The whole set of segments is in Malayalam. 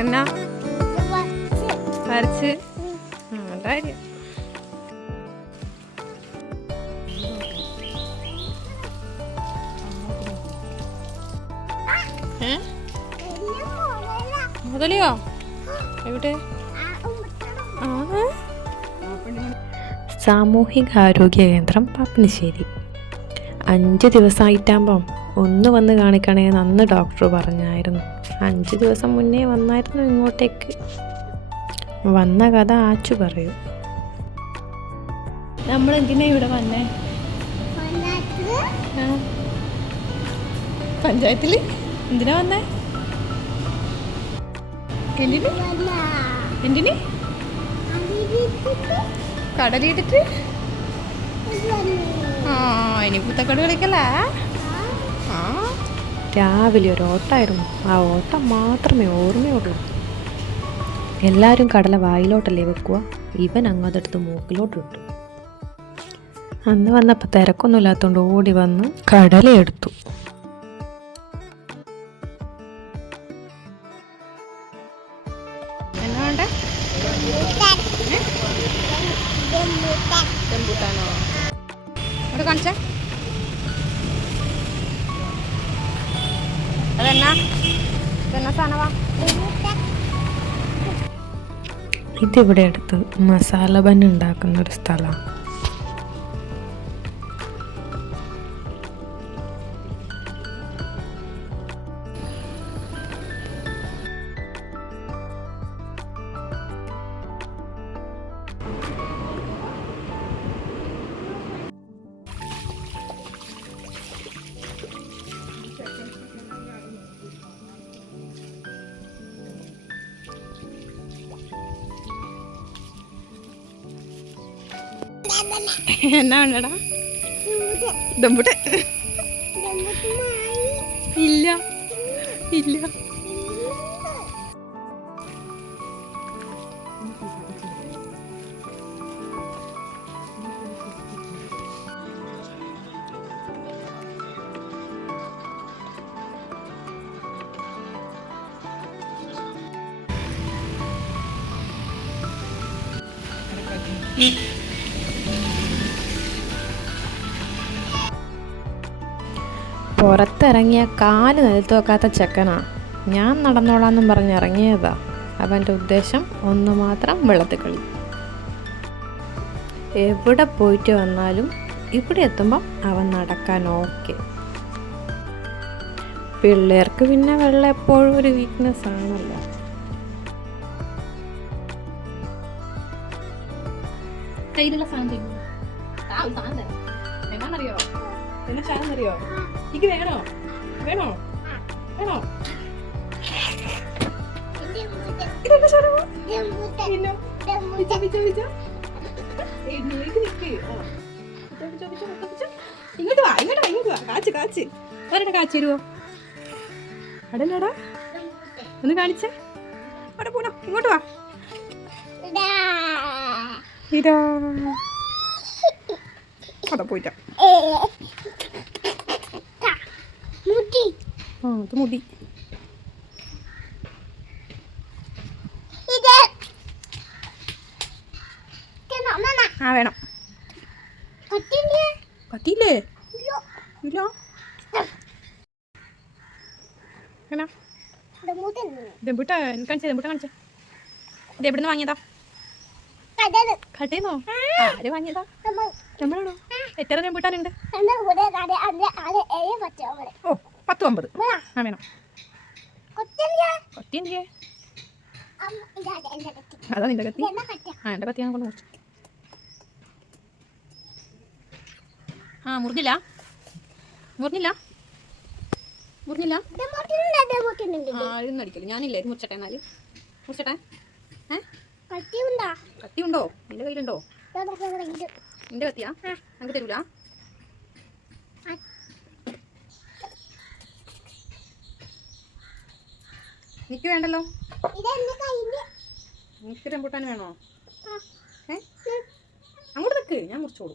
എന്നാ വരച്ച് കാര്യം. മുതലിയോ എവിടെ? സാമൂഹികാരോഗ്യ കേന്ദ്രം പാപ്പിനിശ്ശേരി. 5 ദിവസമായിട്ടാകുമ്പം ഒന്ന് വന്ന് കാണിക്കണേന്ന് അന്ന് ഡോക്ടർ പറഞ്ഞായിരുന്നു. 5 ദിവസം മുന്നേ വന്നായിരുന്നു ഇങ്ങോട്ടേക്ക്. വന്ന കഥ ആച്ചു പറയൂ. നമ്മളെന്തിനാ ഇവിടെ വന്നേ? പഞ്ചായത്തിൽ എന്തിനാ വന്നേ? എന്തിന്? കടലിട്ടിട്ട് ഇനി പുത്തക്കട കളിക്കല്ലേ? രാവിലെ ഒരു ഓട്ടമായിരുന്നു. ആ ഓട്ടം മാത്രമേ ഓർമ്മയുള്ളൂ. എല്ലാവരും കടല വായിലോട്ടല്ലേ വെക്കുക, ഇവൻ അങ്ങോട്ടെടുത്ത് മൂക്കിലോട്ടിട്ടു. അന്ന് വന്നപ്പോൾ തിരക്കൊന്നും ഇല്ലാത്തതുകൊണ്ട് ഓടി വന്ന് കടലയെടുത്തു. ഇതിവിടെ അടുത്ത് മസാല ബൻ ഉണ്ടാക്കുന്ന ഒരു സ്ഥലമാണ്. എന്നാ വേണ്ടടാ? ദമ്പുട്ടെ ഇല്ല ഇല്ല. പുറത്തിറങ്ങിയ കാല് നിലത്ത് വെക്കാത്ത ചെക്കനാ. ഞാൻ നടന്നോളാന്നും പറഞ്ഞ് ഇറങ്ങിയതാ. അവൻ്റെ ഉദ്ദേശം ഒന്ന് മാത്രം, വെള്ളത്തിൽ കളി. എവിടെ പോയിട്ട് വന്നാലും ഇവിടെ എത്തുമ്പം അവൻ നടക്കാൻ ഓക്കെ. പിള്ളേർക്ക് പിന്നെ വെള്ളം എപ്പോഴും ഒരു വീക്ക്നെസ് ആണല്ലോ. കയ്യിലുള്ള സാധനം എന്നാന്നറിയോ? എന്നാ സാധനറിയോ? എനിക്ക് വേണോ വേണോ വേണോ? ഇതെന്താ സാധനം? ഇങ്ങോട്ട് വാ ഇങ്ങോട്ട് വാ ഇങ്ങോട്ട് വാ. കാച്ച് കാച്ച് ഒരെണ്ണം കാച്ച് തരുവോ? അടല്ലടാ ഒന്ന് കാണിച്ചേ. അവിടെ പോണോ? ഇങ്ങോട്ട് വാ. ഇതാ അവിടെ പോയിട്ടാ. അത് മുടി. ആ വേണം. പറ്റിയില്ലേ? ഇല്ല. ദമ്പുട്ട കാണിച്ചേ. ദമ്പുട്ട കാണിച്ചേ. ഇത് എവിടുന്ന് വാങ്ങിയതാ? കടേന്നോ? ആര് വാങ്ങിയതാ? നമ്മളാണോ? എത്ര ദമ്പുട്ടാനുണ്ട്? ഓ 10-9. ആ വേണം. കൊത്തി എന്തിയേ? അതാ നിന്റെ കത്തി? ആ എൻ്റെ കത്തി ഞാൻ കൊണ്ട് മുറിച്ചു. ആ മുറിഞ്ഞില്ല മുറിഞ്ഞില്ല മുറിഞ്ഞില്ല. ആ ഇതൊന്നും അടിക്കല്ലോ. ഞാനില്ലേ ഇത് മുറിച്ചട്ടെ. എന്നാല് മുറിച്ചട്ടെ. കത്തി ഉണ്ടോ നിന്റെ കയ്യിലുണ്ടോ? നിന്റെ കത്തിയാ? നമുക്ക് തരൂല. എനിക്ക് വേണ്ടല്ലോ. എനിക്ക് റംബൂട്ടാൻ വേണോ? അങ്ങോട്ട് നിൽക്ക്, ഞാൻ മുറിച്ചോളൂ.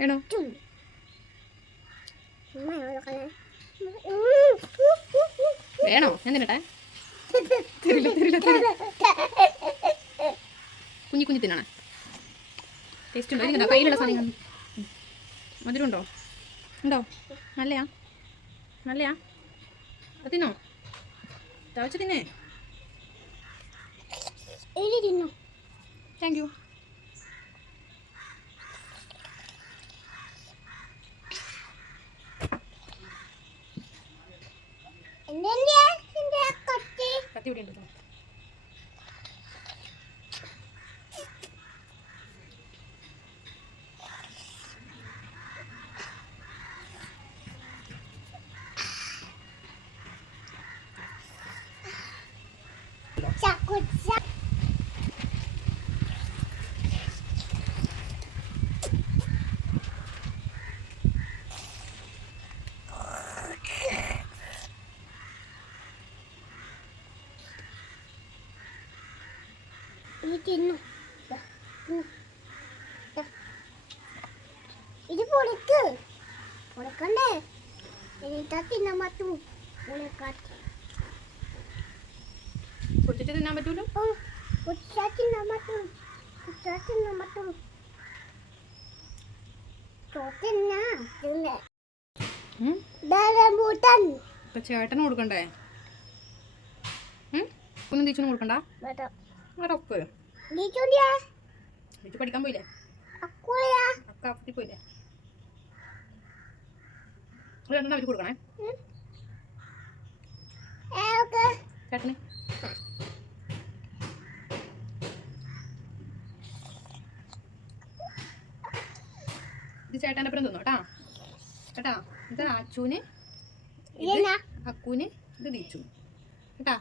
വേണോ? വേണോ? ഞാൻ തിന്നട്ടെ. തരില്ല തരില്ല തരില്ല. കുഞ്ഞി കുഞ്ഞി തിന്നണേ. ടേസ്റ്റ് ഉണ്ടോ? ഇരിക്കണ്ടോ? കയ്യിലുള്ള സാധനം മധുരം ഉണ്ടോ? ഉണ്ടോ? നല്ലയാ? നല്ലയാ? അത് തിന്നോ? ചവച്ച് തിന്നേ. Thank you. കത്തി ഇവിടെ ഉണ്ട്. ഇത് പൊളിക്കണ്ടേ? തിന്നാൻ പറ്റും. പൊടിച്ചിട്ട് തിന്നാൻ പറ്റൂലോ? തിന്നാൻ പറ്റും. തിന്നാൻ പറ്റും. ഇപ്പൊ ചേട്ടന് കൊടുക്കണ്ടേ? ഒന്നും ടീച്ചറിന് കൊടുക്കണ്ട. ഉറപ്പ് ടീച്ചർ പഠിക്കാൻ പോയില്ലേ? അക്ക ആഫത്തിൽ പോയില്ലേ? രണ്ടെണ്ണം അവർക്ക് കൊടുക്കണേ ചേട്ടന്. ഇത് ചേട്ടൻ്റെ അപ്പുറം തിന്നോ കേട്ടാ. കേട്ടാ, ഇത് അച്ചുവിന്, ഇത് അക്കുവിന്, ഇത് ദീച്ചു കേട്ടാ.